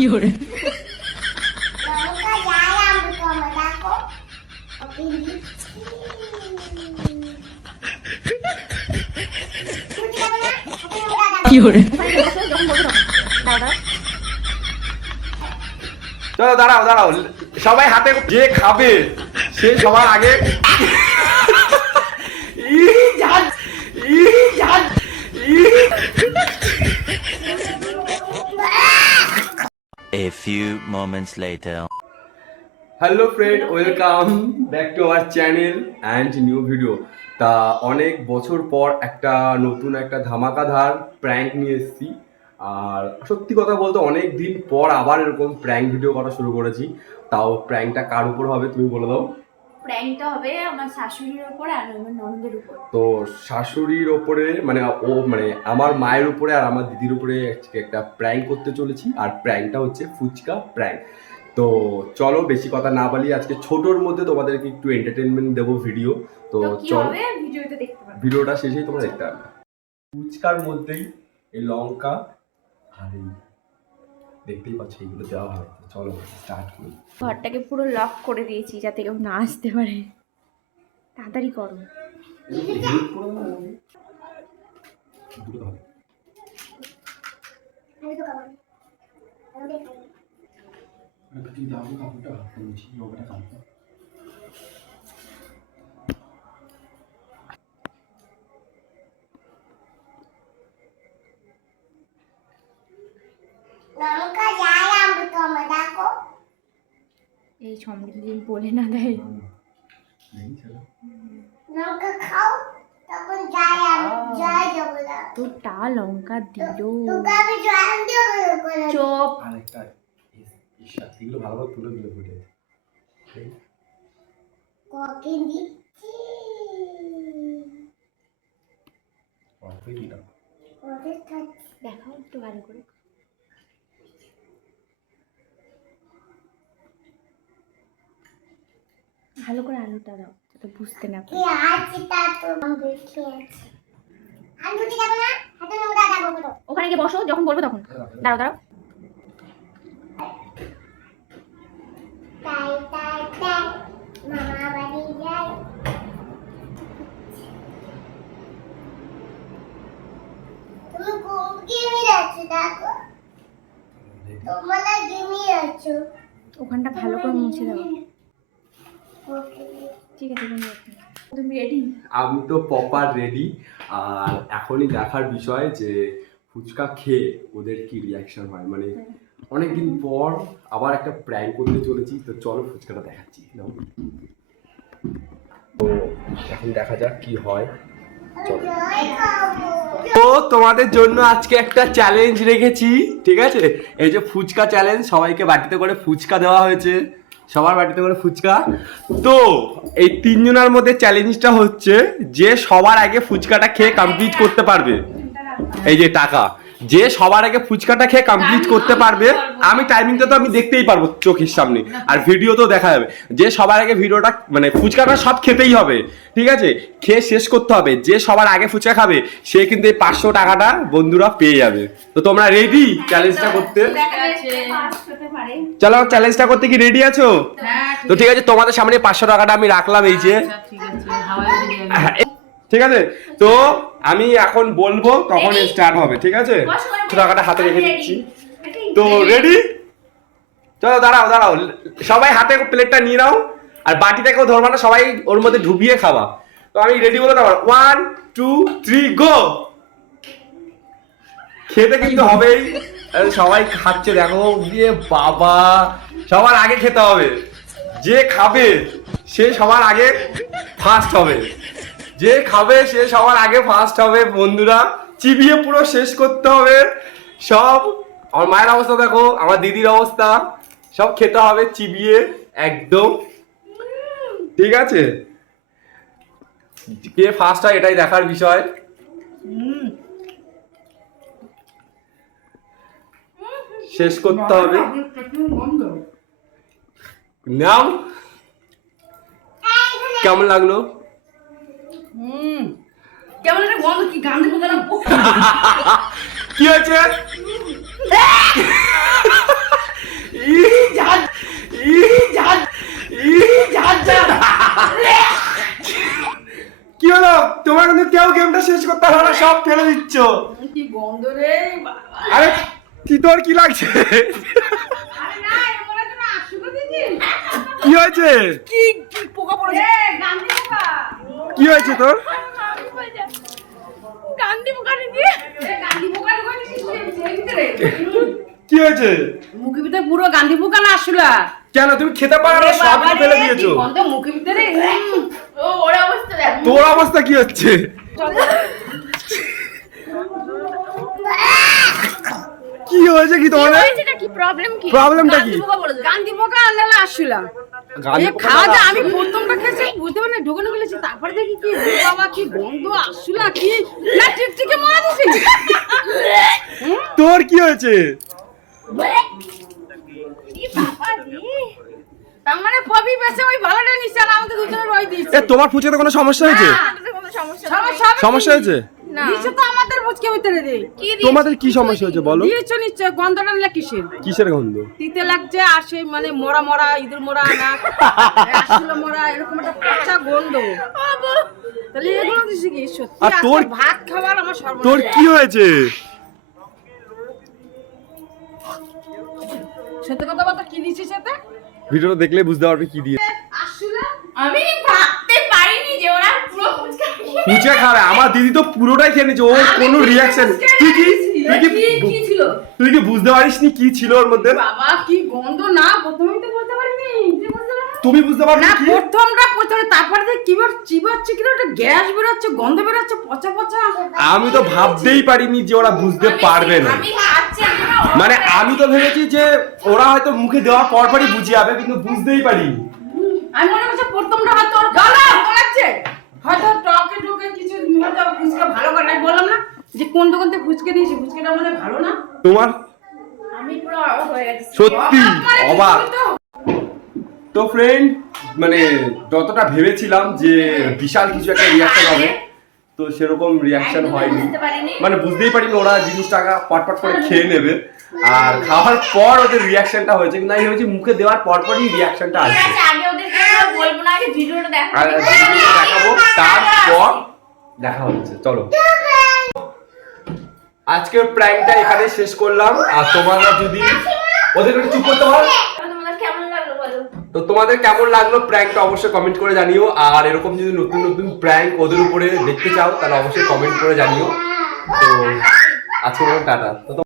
有人。有人。 চলো দাঁড়াও দাঁড়াও, সবাই হাতে যে খাবে সে সবার আগে A few moments later. Hello friend, welcome back to our channel and new video. তা অনেক বছর পর একটা নতুন একটা ধামাকাধার প্র্যাঙ্ক নিয়ে এসেছি। আর সত্যি কথা বলতে অনেক দিন পর আবার এরকম প্র্যাঙ্ক ভিডিও করা শুরু করেছি। তাও প্র্যাঙ্কটা কার উপর হবে তুমি বলে দাও। প্র্যাঙ্কটা হবে আমার শাশুড়ির উপরে আর আমার ননদের উপর। তো শাশুড়ির ওপরে মানে আমার মায়ের উপরে আর আমার দিদির উপরে আজকে একটা প্র্যাঙ্ক করতে চলেছি। আর প্র্যাঙ্কটা হচ্ছে ফুচকা প্র্যাঙ্ক। তো চলো বেশি কথা না বলি, আজকে ছোটোর মধ্যে তোমাদেরকে একটু এন্টারটেনমেন্ট দেবো ভিডিও। তো চলো ভিডিওতে দেখতে পাবে, ভিডিওটা শেষেই তোমরা দেখতে পাবে। ফুচকার মধ্যেই এই লঙ্কা আর এই দেখতেই পাচ্ছ এইগুলো দেওয়া হয়। চলো স্টার্ট করি। ঘরটাকে পুরো লক করে দিয়েছি যাতে কেউ না আসতে পারে। তাড়াতাড়ি করো। এই সমৃদ্ধি বলে না দেয় তোটা লঙ্কা দিল চোপ। আরেকটা এগুলো ভালো ভালো তুলে দিলে ফুটে দেখাও একটু ভালো করে। ভালো করে আলুটা দাও যাতে বুঝতে না পারে। ওখানে গিয়ে বসো, যখন বলবো তখন। দাঁড়াও দাঁড়াও। ওখানটা ভালো করে মুছে দাও। ঠিক আছে তুমি রেডি? আমি তো প্রপার রেডি। আর এখনই দেখার বিষয় যে ফুচকা খেয়ে ওদের কি রিয়াকশন হয়। মানে অনেকদিন পর আবার একটা প্র্যাঙ্ক করতে চলেছি। তো চলো ফুচকাটা দেখাচ্ছি। তো এখন দেখা যাক কি হয়। চলো। তো তোমাদের জন্য আজকে একটা চ্যালেঞ্জ রেখেছি, ঠিক আছে? এই যে ফুচকা চ্যালেঞ্জ, সবাইকে বাটিতে করে ফুচকা দেওয়া হয়েছে, সবার বাটিতে করে ফুচকা। তো এই তিনজনের মধ্যে চ্যালেঞ্জটা হচ্ছে যে সবার আগে ফুচকাটা খেয়ে কমপ্লিট করতে পারবে, এই যে টাকা, যে সবার আগে ফুচকাটা খেয়ে কমপ্লিট করতে পারবে। আমি টাইমিংটা তো আমি দেখতেই পারবো চোখের সামনে, আর ভিডিও তো দেখা যাবে। যে সবার আগে ভিডিওটা মানে ফুচকাটা সব খেতেই হবে, ঠিক আছে? খেয়ে শেষ করতে হবে। যে সবার আগে ফুচকা খাবে সে কিন্তু এই 500 টাকাটা বন্ধুরা পেয়ে যাবে। তো তোমরা রেডি চ্যালেঞ্জটা করতে? চলো চ্যালেঞ্জটা করতে কি রেডি আছো? তো ঠিক আছে, তোমাদের সামনে 500 টাকাটা আমি রাখলাম, এই যে। ঠিক আছে, তো আমি এখন বলবো তখন স্টার্ট হবে, ঠিক আছে? টাকাটা হাতে রেখে দিচ্ছি। তো রেডি? চলো দাঁড়াও দাঁড়াও, সবাই হাতে প্লেটটা নিয়ে নাও। আর বাটিটা কেউ ধরবা না, সবাই ওর মধ্যে ঢুবিয়ে খাবা। তো আমি রেডি বলে দাও, 1 2 3 গো। খেতে কিন্তু হবেই। সবাই খাচ্ছে দেখো, দিয়ে বাবা সবার আগে খেতে হবে। যে খাবে সে সবার আগে ফার্স্ট হবে, যে খাবে সে সবার আগে ফার্স্ট হবে। বন্ধুরা চিবিয়ে পুরো শেষ করতে হবে সব। আমার মায়ের অবস্থা দেখো, আমার দিদির অবস্থা, সব খেতে হবে চিবিয়ে একদম, ঠিক আছে? কে ফার্স্ট হয় এটাই দেখার বিষয়। শেষ করতে হবে। নাও, কেমন লাগলো? কেমন একটা গন্ধ, কি গান্ধী কোথায় কি হয়েছে? ফালা সব ফেলে দিচ্ছ। কি গন্ধ রে বাবা। আরে কি তোর কি লাগছে? আরে না এমন একটা না আসুক দিদি। কি হয়েছে? কি কি পোকা পড়েছে? গান্ধী পোকা। কি হয়েছে তোর? গান্ধী পোকা দিদি। গান্ধী পোকা ঢুকেছিস এর ভিতরে। কি হয়েছে? মুখের ভিতরে পুরো গান্ধী পোকা না আসলা। কেন তুমি খেতে পারো না? সব ফেলে দিয়েছো। গন্ধ মুখের ভিতরে। ও ওর অবস্থা দেখ। তোর অবস্থা কি হচ্ছে? কি হয়েছে কি তোমার? কি প্রবলেম কি? প্রবলেমটা কি? গান্ধী পোকা আনলা আসলা। গালি এ খাওয়া দাওয়া আমি প্রথমটা খেয়েছি বুঝতে পারি না ঢোকানো গেলেছি তারপরে দেখি কি রে বাবা কি গন্ধ আসলা কি না টিকটিকে মারা দিছি। তোর কি হয়েছে? তার মানে কবি বেশে ওই ভালোটা নিছে আর আমাদের দুজনের রই দিয়েছে। এ তোমার ফুচকাতে কোনো সমস্যা হয়েছে? সমস্যা হয়েছে? না। দিছে তো আমাদের বুঝকে ভিতরে দে কি তোমাদের কি সমস্যা হয়েছে বলো? দিয়েছো নিশ্চয় গন্ধটা নিলে কিসের কিসের গন্ধ? তিতে লাগছে আর সেই মানে মরা মরা ইঁদুর মরা না আসলে মরা এরকম একটা পচা গন্ধ। তাহলে এগুলো দিছি কি সত্যি আর তোর আজকে ভাত খাবার আমার সর্বনাশ। তোর কি হয়েছে? সত্যি কথা বলতে কি দিছিস সাথে ভিডিওটা দেখলে বুঝতে পারবে কি দিয়ে। আসলে আমি ভাবতে পারিনি যে ওরা পুরো ফুচকা ফুচকা খাবে। আমার দিদি তো পুরোটাই খেয়ে নিয়েছে। ওর কোনো রিয়াকশন তুই কি ছিল তুই কি বুঝতে পারিসনি কি ছিল ওর মধ্যে? বাবা কি গন্ধ না প্রথমেই তো বলতে পারিনি যে বুঝতে পারিনি। তুমি বুঝতে পারবে না কি? প্রথমে তারপরে দেখ কিবার চিবাচ্ছে কি একটা গ্যাস বেরোচ্ছে গন্ধ বেরোচ্ছে পচা পচা। আমি তো ভাবতেই পারিনি যে ওরা বুঝতে পারবে না। আমি খাচ্ছি মানে আমি তো ভেবেছি যে ওরা হয়তো মুখে দেওয়ার পরপরই বুঝে যাবে, কিন্তু বুঝতেই পারিনি। আমি মনে করছি প্রথমটা হয়তো ওর গলা লাগছে হয়তো টকে ঢুকে কিছু হয়তো ফুচকা ভালো করে নাই বললাম না যে কোন দোকান থেকে ফুচকা নিয়েছি ফুচকাটা মানে ভালো না। তোমার আমি পুরো অবাক হয়ে গেছি সত্যি আমার অবাক। তুমি তো- তো ফ্রেন্ড মানে যতটা ভেবেছিলাম যে বিশাল কিছু একটা রিয়াকশন হবে, তো সেরকম রিয়াকশন একদমই হয়নি। বুঝতে পারিনি। মানে বুঝতেই পারিনি ওরা জিনিসটাকে পটপট করে খেয়ে নেবে, আর খাওয়ার পর ওদের রিয়াকশনটা হয়েছে। কিন্তু আমি ভেবেছি মুখে দেওয়ার পরপরই রিয়াকশনটা ঠিক আসবে। আছে আগে ওদেরকে আমরা বলবো না আগে ভিডিওটা দেখো আর ভিডিওটা দেখাবো, তারপর দেখা হচ্ছে। চলো আজকের প্র্যাঙ্কটা এখানে শেষ করলাম। আর তোমরা যদি ওদের একটু চুপ করতে পারো, তোমাদের কেমন লাগলো বলো তো তোমাদের কেমন লাগলো প্র্যাঙ্কটা অবশ্যই কমেন্ট করে জানিও। আর এরকম যদি নতুন নতুন প্র্যাঙ্ক ওদের উপরে দেখতে চাও তাহলে অবশ্যই কমেন্ট করে জানিও। তো আজকে টাটা। তো